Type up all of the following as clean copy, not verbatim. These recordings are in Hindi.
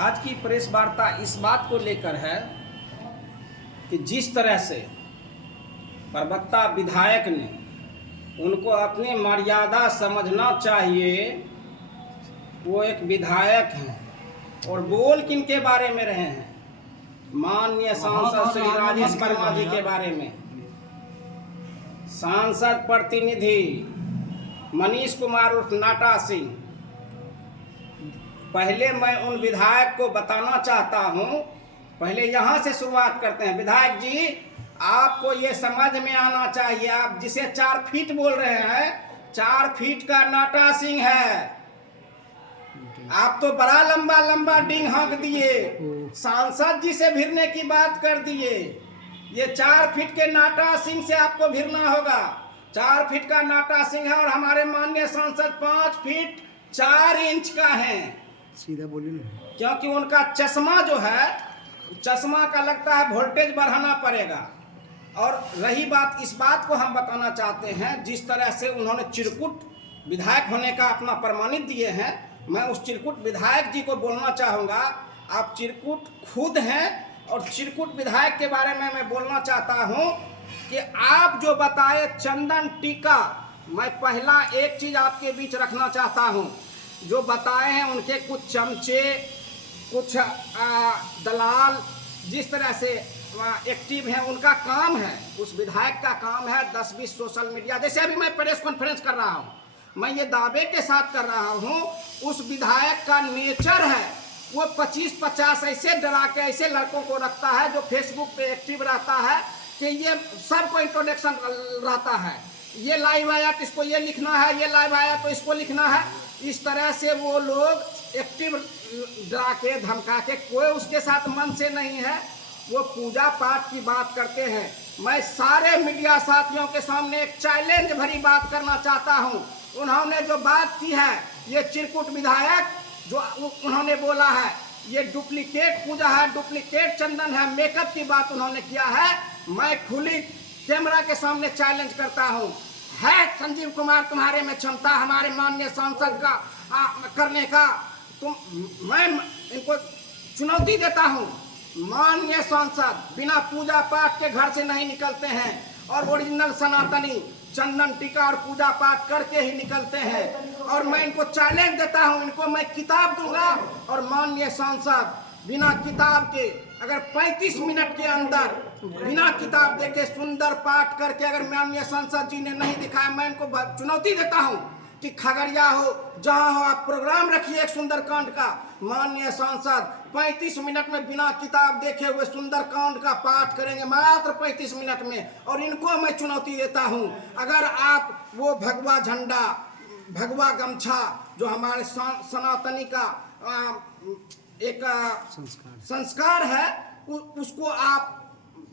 आज की प्रेस वार्ता इस बात को लेकर है कि जिस तरह से प्रवक्ता विधायक ने उनको अपनी मर्यादा समझना चाहिए। वो एक विधायक हैं और बोल किन के बारे में रहे हैं? माननीय सांसद श्री राजेश वर्मा जी के बारे में। सांसद प्रतिनिधि मनीष कुमार उर्फ नाटा सिंह। पहले मैं उन विधायक को बताना चाहता हूं, पहले यहां से शुरुआत करते हैं। विधायक जी, आपको ये समझ में आना चाहिए, आप जिसे 4 फीट बोल रहे हैं, 4 फीट का नाटा सिंह है। आप तो बड़ा लंबा लंबा डिंग हाँक दिए, सांसद जी से भिड़ने की बात कर दिए। ये 4 फीट के नाटा सिंह से आपको भिड़ना होगा। 4 फीट का नाटा सिंह है और हमारे माननीय सांसद 5 फीट 4 इंच का है। सीधा बोलिए ना, क्योंकि उनका चश्मा जो है, चश्मा का लगता है वोल्टेज बढ़ाना पड़ेगा। और रही बात, इस बात को हम बताना चाहते हैं, जिस तरह से उन्होंने चिरकुट विधायक होने का अपना प्रमाणित दिए हैं, मैं उस चिरकुट विधायक जी को बोलना चाहूँगा, आप चिरकुट खुद हैं। और चिरकुट विधायक के बारे में मैं बोलना चाहता हूँ कि आप जो बताए चंदन टीका, मैं पहला एक चीज़ आपके बीच रखना चाहता हूँ। जो बताए हैं उनके कुछ चमचे, कुछ दलाल जिस तरह से एक्टिव हैं, उनका काम है, उस विधायक का काम है 10-20 सोशल मीडिया। जैसे अभी मैं प्रेस कॉन्फ्रेंस कर रहा हूँ, मैं ये दावे के साथ कर रहा हूँ, उस विधायक का नेचर है, वो 25-50 ऐसे डरा के ऐसे लड़कों को रखता है जो फेसबुक पे एक्टिव रहता है कि ये सबको इंट्रोडक्शन रहता है। ये लाइव आया तो इसको ये लिखना है, ये लाइव आया तो इसको लिखना है। इस तरह से वो लोग एक्टिव डरा के धमका के, कोई उसके साथ मन से नहीं है। वो पूजा पाठ की बात करते हैं। मैं सारे मीडिया साथियों के सामने एक चैलेंज भरी बात करना चाहता हूं। उन्होंने जो बात की है, ये चिरकुट विधायक जो उन्होंने बोला है, ये डुप्लीकेट पूजा है, डुप्लीकेट चंदन है, मेकअप की बात उन्होंने किया है। मैं खुली कैमरा के सामने चैलेंज करता हूं, है संजीव कुमार तुम्हारे में क्षमता हमारे माननीय सांसद का करने का? मैं इनको चुनौती देता हूं। माननीय सांसद बिना पूजा पाठ के घर से नहीं निकलते हैं और ओरिजिनल सनातनी चंदन टीका और पूजा पाठ करके ही निकलते हैं। और मैं इनको चैलेंज देता हूं, इनको मैं किताब दूंगा और माननीय सांसद बिना किताब के अगर 35 मिनट के अंदर बिना किताब देखे सुंदर पाठ करके अगर माननीय सांसद जी ने नहीं दिखाया, मैं इनको चुनौती देता हूं कि खगड़िया हो, जहां हो, आप प्रोग्राम रखिए एक सुंदरकांड का। माननीय सांसद 35 मिनट में बिना किताब देखे हुए सुंदरकांड का पाठ करेंगे, मात्र 35 मिनट में। और इनको मैं चुनौती देता हूं, अगर आप वो भगवा झंडा, भगवा गमछा जो हमारे सनातनी का एक संस्कार है, उसको आप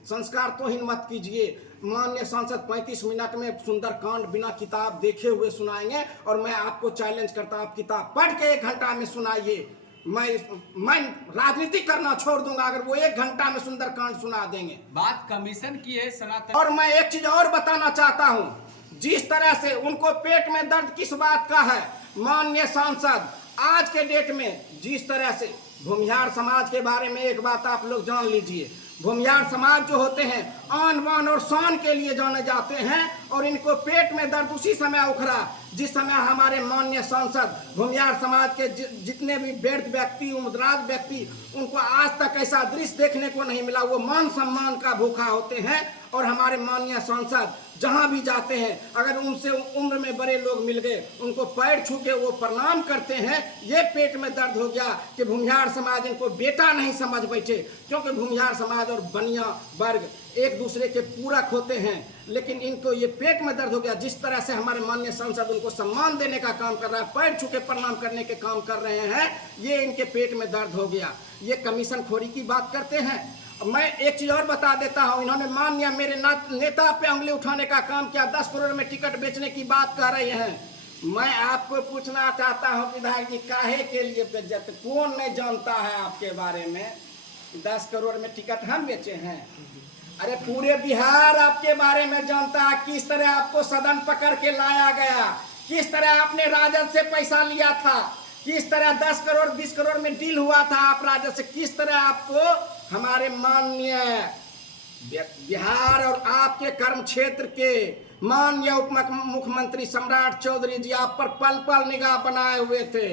संस्कार तो ही मत कीजिए। माननीय सांसद 35 मिनट में सुंदरकांड बिना किताब देखे हुए सुनाएंगे और मैं आपको चैलेंज करता हूं, आप किताब पढ़ के 1 घंटा में सुनाइए। मैं राजनीति करना छोड़ दूंगा अगर वो 1 घंटा में सुंदरकांड सुना देंगे। बात कमीशन की है सनातन। और मैं एक चीज और बताना चाहता हूं, जिस तरह से उनको पेट में दर्द किस बात का है, माननीय सांसद आज के डेट में जिस तरह से भूमिहार समाज के बारे में एक बात आप लोग जान लीजिए। भूमिहार समाज जो होते हैं आन बान और शान के लिए जाने जाते हैं और इनको पेट में दर्द उसी समय उखड़ा जिस समय हमारे माननीय सांसद भूमिहार समाज के जितने भी वृद्ध व्यक्ति, उम्रदराज व्यक्ति, उनको आज तक ऐसा दृश्य देखने को नहीं मिला। वो मान सम्मान का भूखा होते हैं और हमारे माननीय सांसद जहां भी जाते हैं, अगर उनसे उम्र में बड़े लोग मिल गए, उनको पैर छू के वो प्रणाम करते हैं। ये पेट में दर्द हो गया कि भूमिहार समाज इनको बेटा नहीं समझ बैठे, क्योंकि भूमिहार समाज और बनिया वर्ग एक दूसरे के पूरक होते हैं। लेकिन इनको ये पेट में दर्द हो गया, जिस तरह से हमारे माननीय सांसद उनको सम्मान देने का काम कर रहा है, पैर छू के प्रणाम करने के काम कर रहे हैं, ये इनके पेट में दर्द हो गया। ये कमीशन खोरी की बात करते हैं। मैं एक चीज और बता देता हूं, इन्होंने माननीय मेरे नेता पे उंगली उठाने का काम किया, 10 करोड़ में टिकट बेचने की बात कर रहे हैं। मैं आपको पूछना चाहता हूं विधायक जी, काहे के लिए बेचते? कौन नहीं जानता है आपके बारे में? 10 करोड़ में टिकट हम बेचे हैं? अरे पूरे बिहार आपके बारे में जानता है, किस तरह आपको सदन पकड़ के लाया गया, किस तरह आपने राजद से पैसा लिया था, किस तरह 10 करोड़ 20 करोड़ में डील हुआ था आप राजद से, किस तरह आपको हमारे माननीय बिहार और आपके कर्म क्षेत्र के माननीय उप मुख्यमंत्री सम्राट चौधरी जी आप पर पल पल निगाह बनाए हुए थे।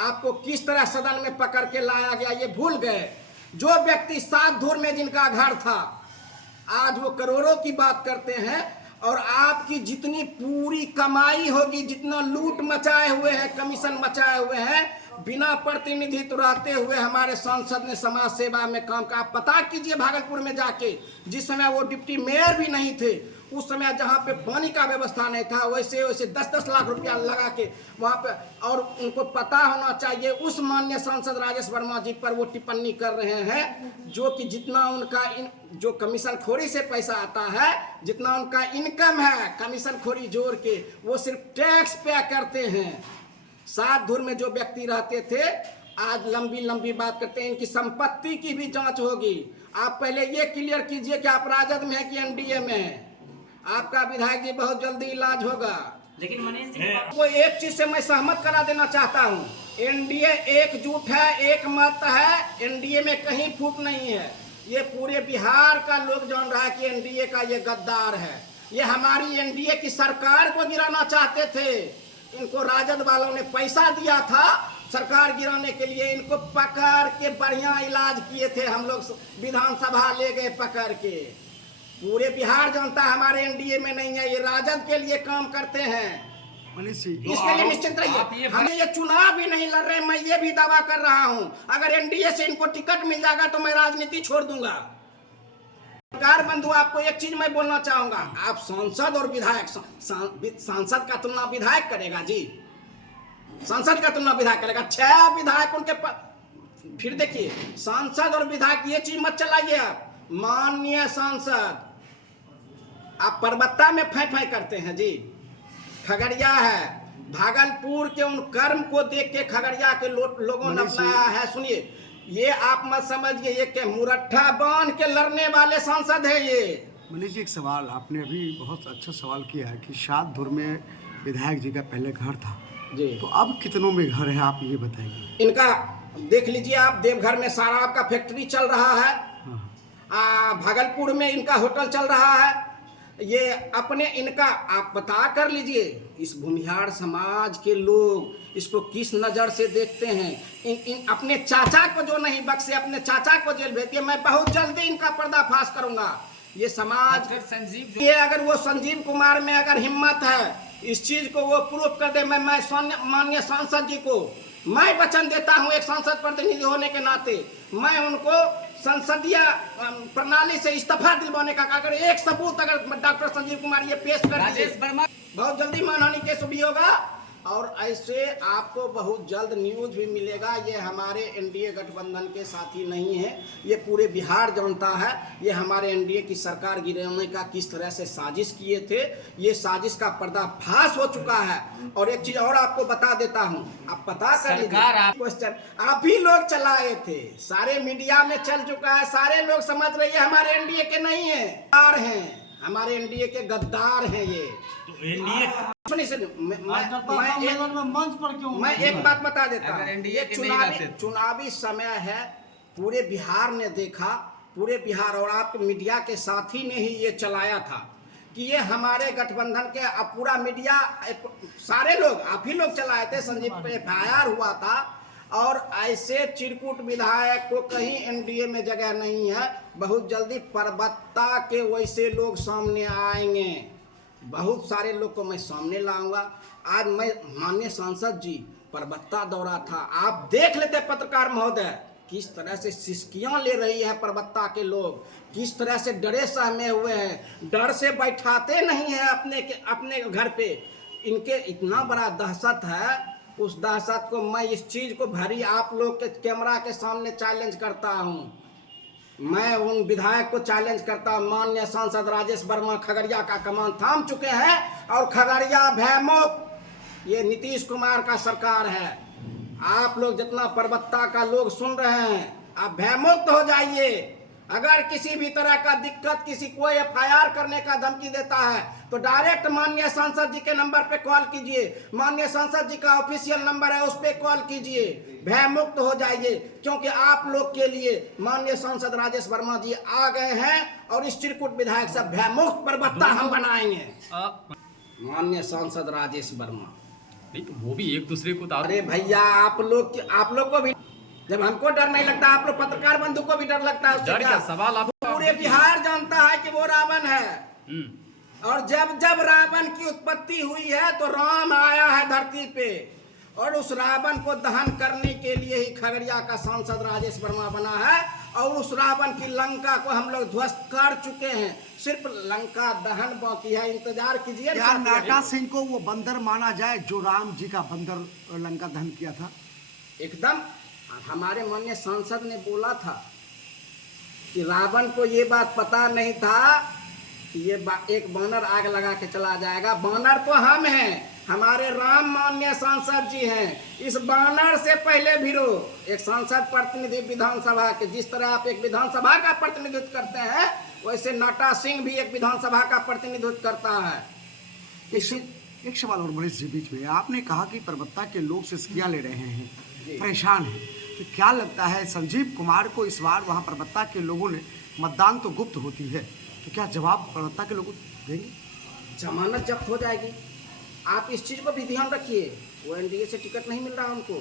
आपको किस तरह सदन में पकड़ के लाया गया ये भूल गए। जो व्यक्ति 7 धुर में जिनका घर था आज वो करोड़ों की बात करते हैं, और आपकी जितनी पूरी कमाई होगी, जितना लूट मचाए हुए हैं, कमीशन मचाए हुए हैं, बिना प्रतिनिधित्व रहते हुए हमारे सांसद ने समाज सेवा में काम का। आप पता कीजिए भागलपुर में जाके, जिस समय वो डिप्टी मेयर भी नहीं थे, उस समय जहाँ पे पानी का व्यवस्था नहीं था, वैसे वैसे 10-10 लाख रुपया लगा के वहाँ पे, और उनको पता होना चाहिए उस माननीय सांसद राजेश वर्मा जी पर वो टिप्पणी कर रहे हैं, जो कि जितना उनका जो कमीशन खोरी से पैसा आता है, जितना उनका इनकम है कमीशन खोरी जोड़ के, वो सिर्फ टैक्स पे करते हैं। 7 धुर में जो व्यक्ति रहते थे आज लंबी लंबी बात करते हैं, इनकी संपत्ति की भी जांच होगी। आप पहले ये क्लियर कीजिए कि आप राजद में है कि एनडीए में है। आपका विधायक जी बहुत जल्दी इलाज होगा। लेकिन मनीष सिंह को एक चीज से मैं सहमत करा देना चाहता हूँ, एनडीए एकजुट है, एक मत है, एनडीए में कहीं फूट नहीं है। ये पूरे बिहार का लोग जान रहा है कि एनडीए का ये गद्दार है, ये हमारी एनडीए की सरकार को गिराना चाहते थे। इनको राजद वालों ने पैसा दिया था सरकार गिराने के लिए, इनको पकड़ के बढ़िया इलाज किए थे हम लोग, विधानसभा ले गए पकड़ के। पूरे बिहार जानता है हमारे एनडीए में नहीं है, ये राजद के लिए काम करते हैं। मनीष जी, इसके लिए निश्चिंत रहिए, हमें ये चुनाव भी नहीं लड़ रहे। मैं ये भी दावा कर रहा हूं, अगर एनडीए से इनको टिकट मिल जाएगा तो मैं राजनीति छोड़ दूंगा। सरकार बंधु, आपको एक चीज मैं बोलना चाहूंगा, आप सांसद और विधायक, सांसद का तुलना विधायक करेगा जी, सांसद का तुलना विधायक करेगा। 6 विधायक उनके फिर देखिए, सांसद और विधायक ये चीज मत चलाइए। आप माननीय सांसद आप परबत्ता में फै करते हैं जी, खगड़िया है, भागलपुर के उन कर्म को देख के खगड़िया के लोगों ने अपनाया है। सुनिए, ये आप मत समझिए ये के मुरट्ठा बांध के लड़ने वाले सांसद है ये। मनीष जी, एक सवाल आपने अभी बहुत अच्छा सवाल किया है कि 7 धुर में विधायक जी का पहले घर था जी, तो अब कितनों में घर है, आप ये बताइए। इनका देख लीजिए आप, देवघर में शराब का फैक्ट्री चल रहा है, भागलपुर में इनका होटल चल रहा है। ये अपने इनका आप पता कर लीजिए, इस भूमिहार समाज के लोग इसको किस नज़र से देखते हैं। इन अपने चाचा को जो नहीं बख्शे, अपने चाचा को जेल भेज दिए। मैं बहुत जल्दी इनका पर्दाफाश करूंगा। ये समाज संजीव, ये अगर वो संजीव कुमार में अगर हिम्मत है इस चीज को वो प्रूफ कर दे, मैं माननीय सांसद जी को मैं वचन देता हूं, एक सांसद प्रतिनिधि होने के नाते मैं उनको संसदीय प्रणाली से इस्तीफा दिलवाने का, अगर एक सबूत अगर डॉक्टर संजीव कुमार ये पेश कर राजेश वर्मा, बहुत जल्दी मानहानि केस भी होगा। और ऐसे आपको बहुत जल्द न्यूज भी मिलेगा। ये हमारे एनडीए गठबंधन के साथी नहीं है, ये पूरे बिहार जानता है ये हमारे एनडीए की सरकार गिराने का किस तरह से साजिश किए थे। ये साजिश का पर्दाफाश हो चुका है। और एक चीज और आपको बता देता हूं, आप पता कर लीजिए, क्वेश्चन आप ही लोग चलाए थे, सारे मीडिया में चल चुका है, सारे लोग समझ रहे हैं हमारे एनडीए के नहीं है, गद्दार हैं, हमारे एनडीए के गद्दार हैं ये। मैं एक बात बता देता हूँ, ये चुनावी समय है, पूरे बिहार ने देखा, पूरे बिहार और आप मीडिया के साथी ने ही ये चलाया था कि ये हमारे गठबंधन के पूरा मीडिया, सारे लोग आप ही लोग चलाए थे। संजीव पे FIR हुआ था, और ऐसे चिरकुट विधायक को कहीं एनडीए में जगह नहीं है। बहुत जल्दी परबत्ता के वैसे लोग सामने आएंगे, बहुत सारे लोग को मैं सामने लाऊंगा। आज मैं माननीय सांसद जी परबत्ता दौरा था, आप देख लेते पत्रकार महोदय किस तरह से सिसकियां ले रही है परबत्ता के लोग, किस तरह से डरे सहमे हुए हैं, डर से बैठाते नहीं है अपने घर पे। इनके इतना बड़ा दहशत है, उस दहशत को मैं इस चीज को भरी आप लोग के कैमरा के सामने चैलेंज करता हूँ। मैं उन विधायक को चैलेंज करता हूँ, माननीय सांसद राजेश वर्मा खगड़िया का कमान थाम चुके हैं, और खगड़िया भयमुक्त ये नीतीश कुमार का सरकार है। आप लोग जितना परबत्ता का लोग सुन रहे हैं, आप भयमुक्त हो जाइए। अगर किसी भी तरह का दिक्कत, किसी कोई FIR करने का धमकी देता है तो डायरेक्ट माननीय सांसद जी के नंबर पे कॉल कीजिए। माननीय सांसद जी का ऑफिशियल नंबर है, उस पे कॉल कीजिए, भय मुक्त हो जाइए। क्योंकि आप लोग के लिए माननीय सांसद राजेश वर्मा जी आ गए हैं और इस चिरकुट विधायक से भय मुक्त परबत्ता हम बनाएंगे। माननीय सांसद राजेश वर्मा, नहीं तो वो भी एक दूसरे को अरे भैया आप लोग को भी जब हमको डर नहीं लगता, आप लोग पत्रकार बंधु को भी डर लगता है। उससे डर क्या? क्या सवाल आप पूरे बिहार जानता है कि वो रावण है। और जब जब रावण की उत्पत्ति हुई है तो राम आया है धरती पे, और उस रावण को दहन करने के लिए ही खगड़िया का सांसद राजेश वर्मा बना है। और उस रावण की लंका को हम लोग ध्वस्त कर चुके हैं, सिर्फ लंका दहन बाकी है, इंतजार कीजिए। क्या नाटा सिंह को वो बंदर माना जाए जो राम जी का बंदर लंका दहन किया था? एकदम। हमारे माननीय सांसद ने बोला था कि रावण को ये बात पता नहीं था कि ये एक बानर आग लगा के चला जाएगा। बानर तो हम हैं, हमारे राम माननीय सांसद जी हैं। इस बानर से पहले भी एक सांसद प्रतिनिधि विधानसभा के, जिस तरह आप एक विधानसभा का प्रतिनिधित्व करते हैं, वैसे नाटा सिंह भी एक विधानसभा का प्रतिनिधित्व करता है। एक सवाल और मनीष जी बीच में, आपने कहा कि परबत्ता के लोग सिस्कियां ले रहे हैं, परेशान हैं, तो क्या लगता है संजीव कुमार को इस बार वहाँ परबत्ता के लोगों ने, मतदान तो गुप्त होती है, तो क्या जवाब परबत्ता के लोग देंगे? जमानत जब्त हो जाएगी। आप इस चीज़ को भी ध्यान रखिए, वो NDA से टिकट नहीं मिल रहा उनको।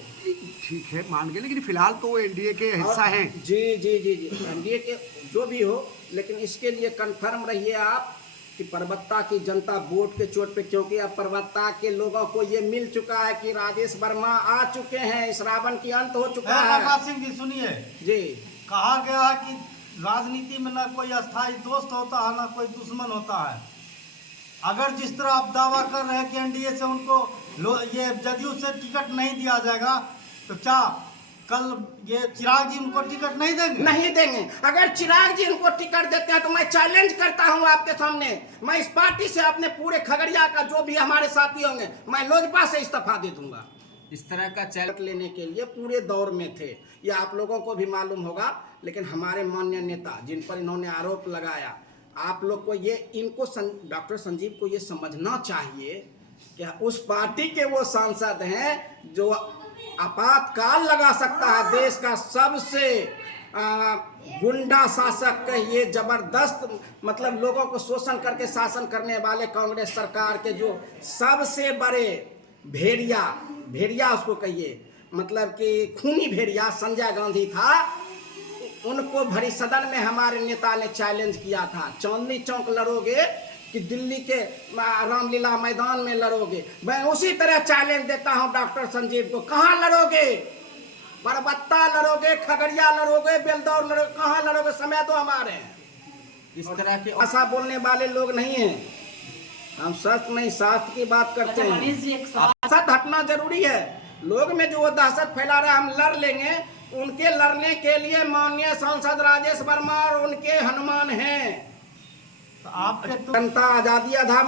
ठीक है, मान गए, लेकिन फिलहाल तो वो NDA के हिस्सा हैं। जी जी जी जी, NDA के जो भी हो, लेकिन इसके लिए कंफर्म रहिए आप कि परबत्ता की जनता वोट के चोट पे, क्योंकि अब परबत्ता के लोगों को ये मिल चुका है कि राजेश वर्मा आ चुके हैं, इस रावण की अंत हो चुका है। प्रकाश सिंह जी सुनिए, जी, कहा गया है कि राजनीति में ना कोई अस्थायी दोस्त होता है ना कोई दुश्मन होता है। अगर जिस तरह आप दावा कर रहे हैं कि NDA से उनको ये जदयू से टिकट नहीं दिया जाएगा, तो क्या कल ये चिराग जी उनको टिकट नहीं देंगे? नहीं देंगे। अगर चिराग जी उनको टिकट देते हैं तो मैं चैलेंज करता हूं आपके सामने, मैं इस पार्टी से अपने पूरे खगड़िया का जो भी हमारे साथी होंगे, मैं लोजपा से इस्तीफा दे दूंगा। इस तरह का चैलेंज लेने के लिए पूरे दौर में थे, ये आप लोगों को भी मालूम होगा। लेकिन हमारे माननीय नेता जिन पर इन्होंने आरोप लगाया, आप लोग को ये, इनको डॉक्टर संजीव को ये समझना चाहिए कि उस पार्टी के वो सांसद हैं जो आपातकाल लगा सकता है। देश का सबसे गुंडा शासक कहिए, जबरदस्त, मतलब लोगों को शोषण करके शासन करने वाले कांग्रेस सरकार के जो सबसे बड़े भेड़िया उसको कहिए, मतलब कि खूनी भेड़िया संजय गांधी था। उनको भरी सदन में हमारे नेता ने चैलेंज किया था, चांदनी चौक लड़ोगे कि दिल्ली के रामलीला मैदान में लड़ोगे। मैं उसी तरह चैलेंज देता हूं डॉक्टर संजीव को, कहां लड़ोगे? परबत्ता लड़ोगे, खगड़िया लड़ोगे, बेलदौर लड़ोगे, कहां लड़ोगे? समय तो हमारे हैं। इस तरह के भाषा बोलने वाले लोग नहीं हैं, हम सच नहीं शास्त्र की बात करते हैं। दहशत हटना जरूरी है, लोग में जो वो दहशत फैला रहा है, हम लड़ लेंगे। उनके लड़ने के लिए माननीय सांसद राजेश वर्मा और उनके हनुमान हैं। तो आपके तो जनता आजादी आधा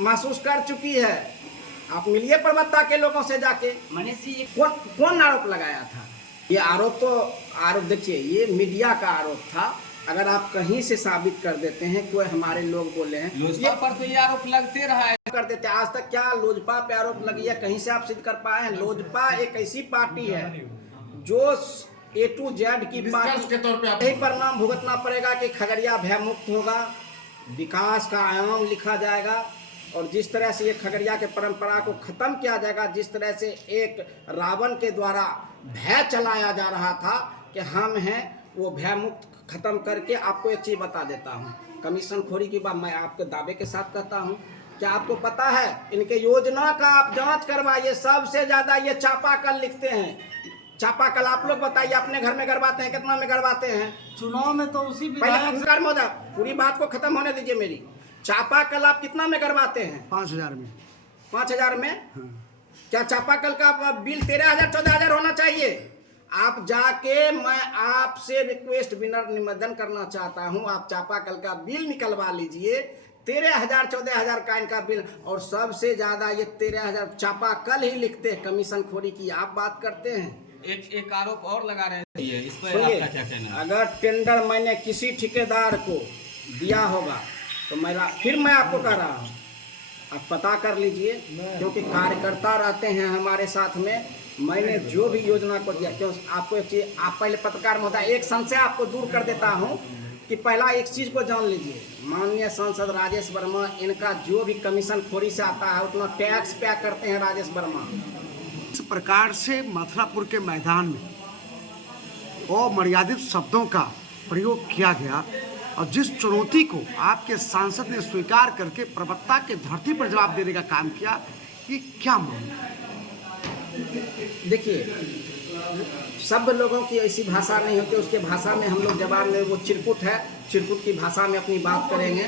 महसूस कर चुकी है। आप मिलिए परबत्ता के लोगों से जाके। कौन आरोप लगाया था? ये आरोप देखिए, ये मीडिया का आरोप था। अगर आप कहीं से साबित कर देते हैं, कोई हमारे लोग बोले हैं लोजपा पर तो ये आरोप लगते रहा है, कर देते। आज तक क्या लोजपा पे आरोप लगी है? कहीं से आप सिद्ध कर पाए हैं? लोजपा एक ऐसी पार्टी है जो A to Z की पार्टी के तौर पे यही परिणाम भुगतना पड़ेगा कि खगड़िया भय मुक्त होगा, विकास का आयाम लिखा जाएगा। और जिस तरह से ये खगड़िया के परंपरा को खत्म किया जाएगा, जिस तरह से एक रावण के द्वारा भय चलाया जा रहा था कि हम हैं, वो भय मुक्त खत्म करके। आपको एक चीज बता देता हूँ, कमीशन खोरी की बात मैं आपके दावे के साथ कहता हूँ। क्या आपको पता है इनके योजना का आप जांच करवाइए, सबसे ज्यादा ये चापाकल लिखते हैं। चापाकल आप लोग बताइए, अपने घर में गड़वाते हैं, कितना में गड़वाते हैं? चुनाव में तो उसी पहले मोदा पूरी बात को खत्म होने दीजिए मेरी। चापाकल आप कितना में गड़वाते हैं? 5000 में। 5000 में? क्या चापाकल का बिल 13,000 14,000 होना चाहिए? आप जाके, मैं आपसे रिक्वेस्ट विनर निवेदन करना चाहता हूं, आप चापाकल का बिल निकलवा लीजिए। 13,000 14,000 का इनका बिल, और सबसे ज्यादा ये 13,000 चापाकल ही लिखते हैं। कमीशन खोरी की आप बात करते हैं। एक आरोप और लगा रहे थे ये, इस पर सुनिए, आपका क्या कहना है? अगर टेंडर मैंने किसी ठेकेदार को दिया होगा तो फिर मैं आपको कह रहा हूँ, आप पता कर लीजिए, क्योंकि कार्यकर्ता रहते हैं हमारे साथ में। मैंने जो भी योजना को दिया, क्यों आपको एक चीज, आप पहले पत्रकार महोदय, एक संशय आपको दूर कर देता हूँ कि पहला एक चीज़ को जान लीजिए, माननीय सांसद राजेश वर्मा, इनका जो भी कमीशन खोरी से आता है उतना टैक्स पे करते हैं राजेश वर्मा। इस प्रकार से मथुरापुर के मैदान में अमर्यादित शब्दों का प्रयोग किया गया और जिस चुनौती को आपके सांसद ने स्वीकार करके प्रवक्ता के धरती पर जवाब देने का काम किया, ये क्या मामला? देखिए, सब लोगों की ऐसी भाषा नहीं होती, उसके भाषा में हम लोग जवाब में, वो चिरकुट है, चिरकुट की भाषा में अपनी बात करेंगे।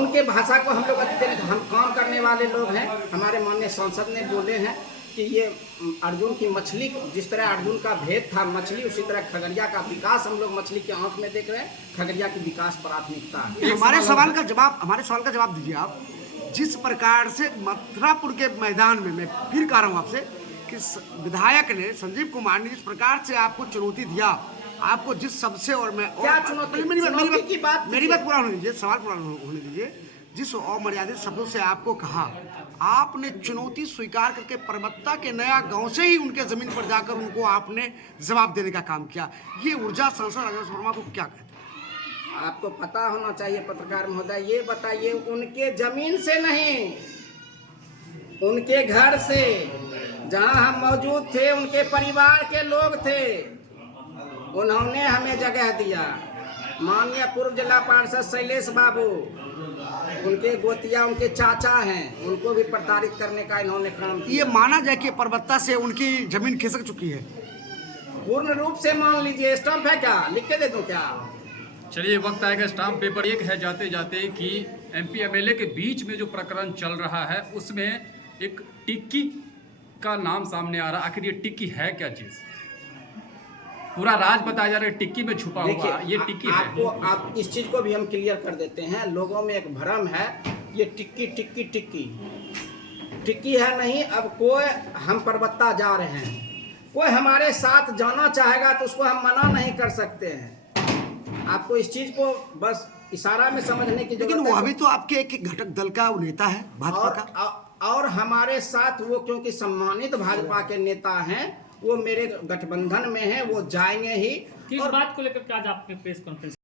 उनके भाषा को हम लोग, हम काम करने वाले लोग हैं। हमारे माननीय सांसद ने बोले हैं कि ये अर्जुन की मछली, जिस तरह अर्जुन का भेद था मछली, उसी तरह खगड़िया का विकास हम लोग मछली के आंख में देख रहे हैं। खगड़िया की विकास प्राथमिकता है। हमारे सवाल का जवाब दीजिए आप। जिस प्रकार से मथुरापुर के मैदान में, मैं फिर कह रहा हूँ आपसे कि विधायक ने, संजीव कुमार ने जिस प्रकार से आपको चुनौती दिया, आपको जिस सबसे, और मैं क्या चुनौती? मेरी बात पूरा होने दीजिए, सवाल पूरा होने दीजिए। जिस अमर्यादित शब्दों से आपको कहा, आपने चुनौती स्वीकार करके प्रवक्ता के नया गांव से ही उनके जमीन पर जाकर उनको आपने जवाब देने का काम किया। ये ऊर्जा सांसद राजेश वर्मा को क्या कहते हैं? आपको पता होना चाहिए पत्रकार महोदय, ये बताइए, उनके जमीन से नहीं, उनके घर से, जहां हम मौजूद थे, उनके परिवार के लोग थे, उन्होंने हमें जगह दिया। माननीय पूर्व जिला पार्षद शैलेश बाबू, उनके गोतिया, उनके चाचा हैं, उनको भी प्रताड़ित करने का इन्होंने काम किया। ये माना जाए कि प्रवक्ता से उनकी जमीन खिसक चुकी है? पूर्ण रूप से मान लीजिए। स्टाम्प है क्या? लिख के दे दूं क्या? चलिए, वक्त आएगा स्टाम्प पेपर। एक है जाते जाते कि MP MLA के बीच में जो प्रकरण चल रहा है, उसमें एक टिक्की का नाम सामने आ रहा। आखिर ये टिक्की है क्या चीज? पूरा राज बताया जा रहा है टिक्की में छुपा हुआ ये टिक्की आपको है। आप इस चीज को भी हम क्लियर कर देते हैं। लोगों में एक भ्रम है, ये टिक्की टिक्की टिक्की टिक्की है नहीं। अब कोई, हम प्रवक्ता जा रहे हैं, कोई हमारे साथ जाना चाहेगा तो उसको हम मना नहीं कर सकते हैं। आपको इस चीज को बस इशारा में समझने की जरूरत है। लेकिन वो अभी तो आपके एक घटक दल का वो नेता है, भाजपा का, और हमारे साथ वो, क्योंकि सम्मानित भाजपा के नेता हैं, वो मेरे गठबंधन में हैं, वो जाएंगे ही। किस बात को लेकर आज आपने प्रेस कॉन्फ्रेंस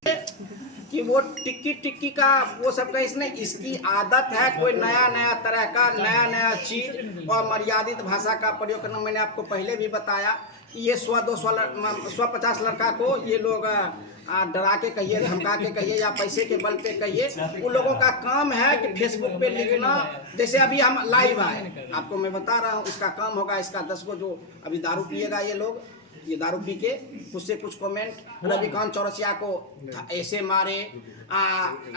कि वो टिक्की टिक्की का वो सब का, इसकी आदत है कोई नया तरह का नया चीज और मर्यादित भाषा का प्रयोग करना। मैंने आपको पहले भी बताया कि ये 100-200 लड़का को ये लोग डरा के कहिए, धमका के कहिए, या पैसे के बल पे कहिए, उन लोगों का काम है कि फेसबुक पे लिखना। जैसे अभी हम लाइव आए, आपको मैं बता रहा हूँ, इसका काम होगा, इसका 10 को जो अभी दारू पिएगा ये लोग, ये दारू पी के उससे कुछ कमेंट, रविकांत चौरसिया को ऐसे मारे,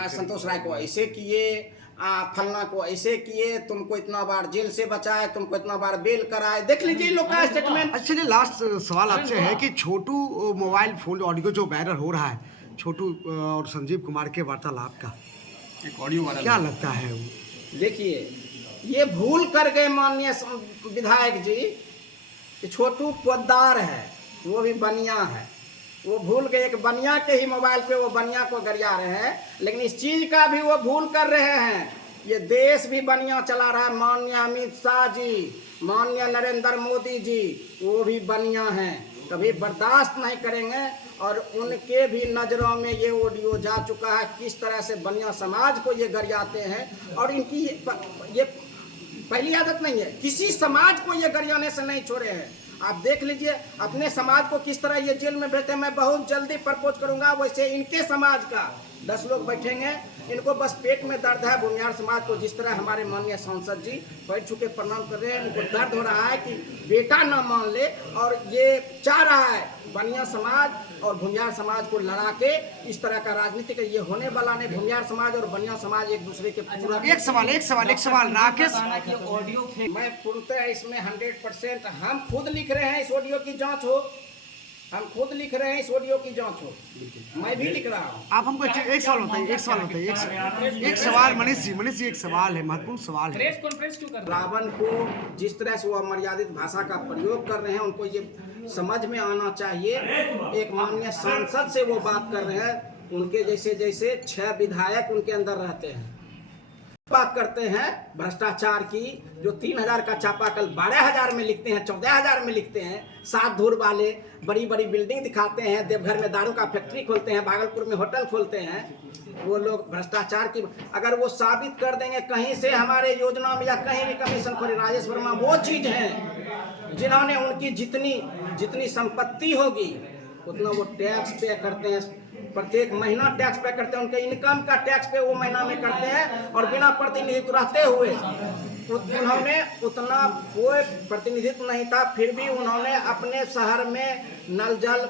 संतोष राय को ऐसे किए, फलना को ऐसे किए, तुमको इतना बार जेल से बचाए, तुमको इतना बार बेल कराए। देख लीजिए लोग का स्टेटमेंट। अच्छा, लास्ट सवाल आपसे है कि छोटू मोबाइल फोन ऑडियो जो वायरल हो रहा है, छोटू और संजीव कुमार के वार्तालाप का एक ऑडियो वायरल, क्या लगता है वो? देखिए, ये भूल कर गए माननीय विधायक जी कि छोटू पोद्दार है, वो भी बनिया है। वो भूल गए, एक बनिया के ही मोबाइल पे वो बनिया को गरिया रहे हैं, लेकिन इस चीज का भी वो भूल कर रहे हैं। ये देश भी बनिया चला रहा है, माननीय अमित शाह जी, माननीय नरेंद्र मोदी जी, वो भी बनिया हैं, कभी बर्दाश्त नहीं करेंगे। और उनके भी नज़रों में ये ऑडियो जा चुका है, किस तरह से बनिया समाज को ये गरियाते हैं। और इनकी ये पहली आदत नहीं है, किसी समाज को ये गरियाने से नहीं छोड़े हैं। आप देख लीजिए अपने समाज को किस तरह ये जेल में भेजते हैं। मैं बहुत जल्दी प्रपोज करूंगा, वैसे इनके समाज का 10 लोग बैठेंगे, इनको बस पेट में दर्द है। भूमिहार समाज को जिस तरह हमारे माननीय सांसद जी पैर छू के प्रणाम कर रहे हैं, इनको दर्द हो रहा है कि बेटा ना मान ले, और ये चाह रहा है बनिया समाज और भूमिहार समाज को लड़ा के इस तरह का राजनीति का ये होने वाला नहीं। भूमिहार समाज और बनिया समाज एक दूसरे के पूरा। एक सवाल राकेश, ऑडियो मैं पूर्णतः इसमें 100% हम खुद लिख रहे हैं, इस ऑडियो की जांच हो, हम खुद लिख रहे हैं, इस ऑडियो की जांच हो, मैं भी लिख रहा हूँ। आप हमको एक सवाल होता है, एक सवाल मनीष जी, एक सवाल है, महत्वपूर्ण सवाल है। कॉन्फ्रेंस क्यों कर रहे हैं? रावण को जिस तरह से वो अमर्यादित भाषा का प्रयोग कर रहे हैं, उनको ये समझ में आना चाहिए। एक माननीय सांसद से वो बात कर रहे हैं, उनके जैसे 6 विधायक उनके अंदर रहते हैं। बात करते हैं भ्रष्टाचार की, जो 3000 का चापाकल 12000 में लिखते हैं, 14000 में लिखते हैं। 7 धूर वाले बड़ी बड़ी बिल्डिंग दिखाते हैं, देवघर में दारू का फैक्ट्री खोलते हैं, भागलपुर में होटल खोलते हैं। वो लोग भ्रष्टाचार की, अगर वो साबित कर देंगे कहीं से हमारे योजना में या कहीं भी कमीशन खोले, राजेश वर्मा वो चीज़ हैं जिन्होंने उनकी जितनी संपत्ति होगी उतना वो टैक्स पे करते हैं, प्रत्येक महीना टैक्स पे करते हैं। उनके इनकम का टैक्स पे वो महीना में करते हैं, और बिना प्रतिनिधित्व रहते हुए उन्होंने उतना कोई प्रतिनिधित्व नहीं था, फिर भी उन्होंने अपने शहर में नल जल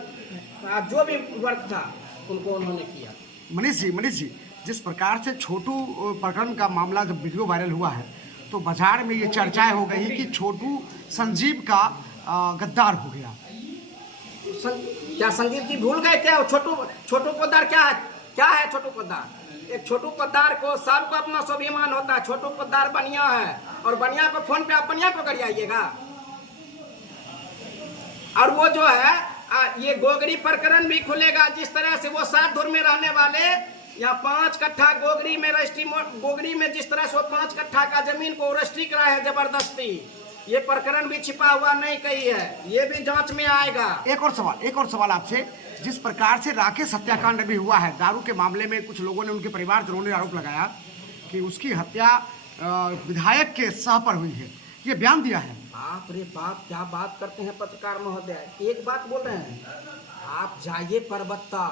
जो भी वर्क था उनको उन्होंने किया। मनीष जी, जिस प्रकार से छोटू प्रकरण का मामला जब वीडियो वायरल हुआ है तो बाजार में ये चर्चाएं हो गई कि छोटू संजीव का गद्दार हो गया। क्या संजीव जी भूल गए क्या? छोटू पोद्दार क्या है छोटू पोद्दार? एक छोटू पोद्दार को सबको अपना स्वाभिमान होता है। छोटू पोद्दार बनिया है, और बनिया को फोन पे आप बनिया को करिएगा। और वो जो है ये गोगरी प्रकरण भी खुलेगा। जिस तरह से वो 7 धुर में रहने वाले या 5 कट्ठा गोगरी में रजिस्ट्री, गोगरी में जिस तरह से वो 5 कट्ठा का जमीन को रजिस्ट्री कराया है जबरदस्ती, ये प्रकरण भी छिपा हुआ नहीं कही है, ये भी जांच में आएगा। एक और सवाल आपसे, जिस प्रकार से राकेश हत्याकांड भी हुआ है, दारू के मामले में कुछ लोगों ने, उनके परिवारजनों ने आरोप लगाया कि उसकी हत्या विधायक के सह पर हुई है, ये बयान दिया है। बाप रे बाप, क्या बात करते हैं पत्रकार महोदय। एक बात बोल रहे हैं, आप जाइए परबत्ता,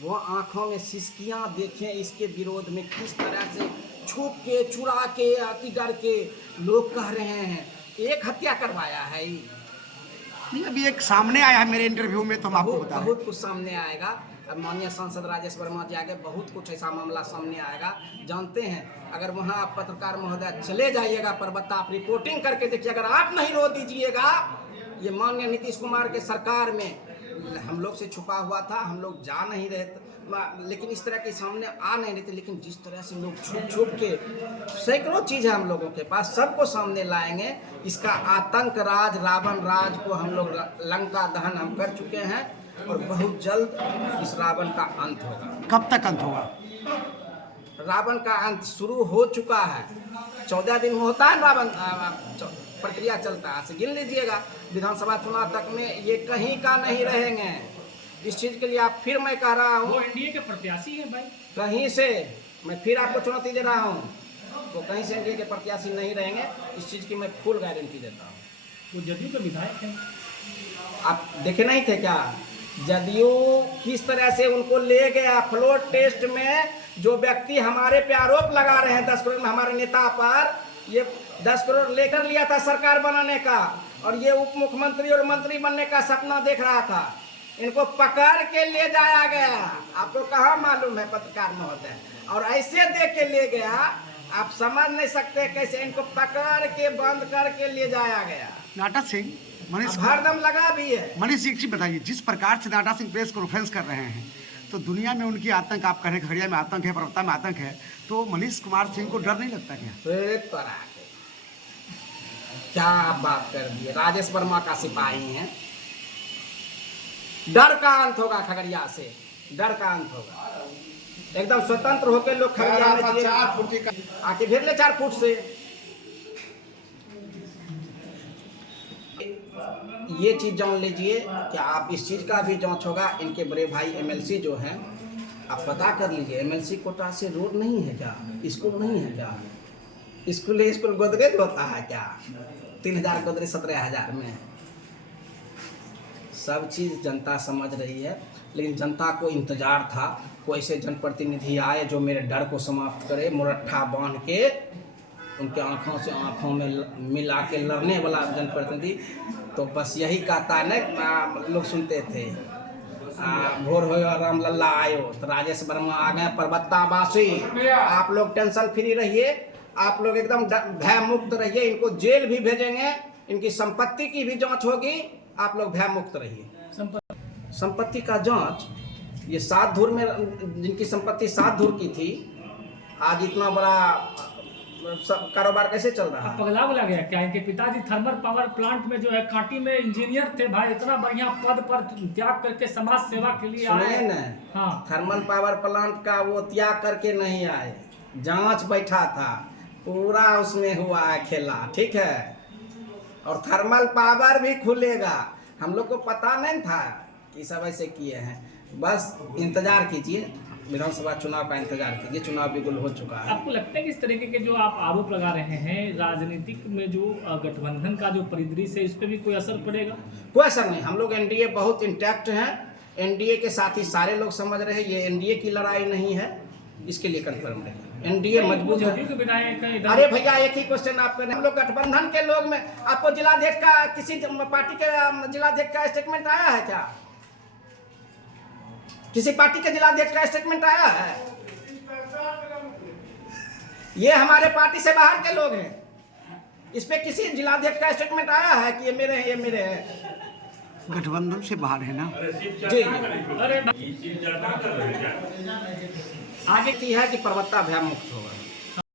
वो आंखों में सिसकियां देखें इसके विरोध में, किस तरह से छुप के, चुरा के, अति डर के लोग कह रहे हैं एक हत्या करवाया है। नहीं, अभी एक सामने आया है मेरे इंटरव्यू में, तो हम आपको बता रहे हैं। बहुत कुछ सामने आएगा। अब माननीय सांसद राजेश वर्मा जी आगे बहुत कुछ ऐसा मामला सामने आएगा, जानते हैं। अगर वहाँ आप पत्रकार महोदय चले जाइएगा परबत्ता, आप रिपोर्टिंग करके देखिए। अगर आप नहीं रो दीजिएगा, ये माननीय नीतीश कुमार के सरकार में हम लोग से छुपा हुआ था, हम लोग जा नहीं रहे, लेकिन इस तरह के सामने आ नहीं रहे थे। लेकिन जिस तरह से लोग छुप के, सैकड़ों चीज़ है हम लोगों के पास, सबको सामने लाएंगे। इसका आतंक राज, रावण राज को हम लोग लंका दहन हम कर चुके हैं, और बहुत जल्द इस रावण का अंत होगा। कब तक अंत होगा? रावण का अंत शुरू हो चुका है। 14 दिन में होता है रावण प्रक्रिया चलता है, से गिन लीजिएगा। विधानसभा चुनाव तक में ये कहीं का नहीं रहेंगे। इस चीज़ के लिए आप फिर मैं कह रहा हूँ, वो एनडीए के प्रत्याशी हैं भाई। कहीं से मैं फिर आपको चुनौती दे रहा हूँ, तो कहीं से एनडीए के प्रत्याशी नहीं रहेंगे, इस चीज़ की मैं फुल गारंटी देता हूँ। वो जदयू के विधायक हैं। आप देखे नहीं थे क्या जदयू किस तरह से उनको ले गया फ्लोर टेस्ट में? जो व्यक्ति हमारे पे आरोप लगा रहे हैं 10 करोड़ में, हमारे नेता पर, ये 10 करोड़ लेकर लिया था सरकार बनाने का, और ये उप मुख्यमंत्री और मंत्री बनने का सपना देख रहा था। इनको पकड़ के ले जाया गया। आपको कहाँ मालूम है पत्रकार महोदय? और ऐसे देख के ले गया, आप समझ नहीं सकते कैसे इनको पकड़ के बंद करके ले जाया गया। नाटा सिंह, मनीष हरदम लगा भी है। मनीष जी, एक चीज बताइए, जिस प्रकार से नाटा सिंह प्रेस कॉन्फ्रेंस कर रहे हैं, तो दुनिया में उनकी आतंक, आप कह रहे हैं खगड़िया में आतंक है, परबत्ता में आतंक है, तो मनीष कुमार सिंह को डर नहीं लगता क्या? क्या आप बात कर दिए? राजेश वर्मा का सिपाही हैं। डर का अंत होगा खगड़िया से, डर का अंत होगा। एकदम स्वतंत्र होकर लोग खगड़िया में 4 फुट आके घेर ले 4 फुट से। ये चीज़ जान लीजिए कि आप इस चीज़ का भी जांच होगा। इनके बड़े भाई एमएलसी जो हैं, आप पता कर लीजिए, एमएलसी कोटा से रोड नहीं है क्या? स्कूल नहीं है क्या? स्कूल गोदरेज होता है क्या? 3000 गोदरेज 17000 में। सब चीज़ जनता समझ रही है, लेकिन जनता को इंतज़ार था कोई ऐसे जनप्रतिनिधि आए जो मेरे डर को समाप्त करे, मुरट्ठा बांध के उनके आँखों से आँखों में मिला के लड़ने वाला जनप्रतिनिधि। तो बस यही कहता है ना, लोग सुनते थे, भोर हो राम लल्ला आयो, तो राजेश वर्मा आ गए परबत्तावासी। आप लोग टेंशन फ्री रहिए, आप लोग एकदम भय मुक्त रहिए। इनको जेल भी भेजेंगे, इनकी संपत्ति की भी जांच होगी, आप लोग भय मुक्त रहिए। संपत्ति का जांच, ये 7 धुर में जिनकी संपत्ति 7 धुर की थी, आज इतना बड़ा सब कारोबार कैसे चल रहा अब है? पगला वगला गया क्या? इनके पिताजी थर्मल पावर प्लांट में जो है कांटी में इंजीनियर थे भाई, इतना बढ़िया पद पर त्याग करके समाज सेवा के लिए सुनिए आए। न, हाँ थर्मल पावर प्लांट का वो त्याग करके नहीं आए, जांच बैठा था, पूरा उसमें हुआ है खेला, ठीक है। और थर्मल पावर भी खुलेगा, हम लोग को पता नहीं था कि सब ऐसे किए हैं। बस इंतजार कीजिए, विधानसभा चुनाव का इंतजार कीजिए, चुनाव बिल्कुल हो चुका है। आपको लगता है कि इस तरीके के जो आप आरोप लगा रहे हैं राजनीतिक में जो गठबंधन का जो परिदृश्य है, इस पर भी कोई असर पड़ेगा? कोई असर नहीं, हम लोग एनडीए बहुत इंटैक्ट हैं, एनडीए के साथ ही सारे लोग समझ रहे हैं ये एनडीए की लड़ाई नहीं है, इसके लिए कन्फर्म रहे, एनडीए मजबूत है। जदयू के विधायक इधर- अरे भैया एक ही क्वेश्चन आप कर रहे हैं, हम लोग गठबंधन के लोग में आपको जिलाध्यक्ष का किसी पार्टी के जिलाध्यक्ष का स्टेटमेंट आया है क्या? किसी पार्टी के जिलाध्यक्ष का स्टेटमेंट आया है? ये हमारे पार्टी से बाहर के लोग हैं, इस पे किसी जिलाध्यक्ष का स्टेटमेंट आया है कि ये मेरे हैं, ये मेरे हैं? गठबंधन से बाहर है ना। जी अरे आगे की है कि पर्वताभ्याम मुक्त होगा।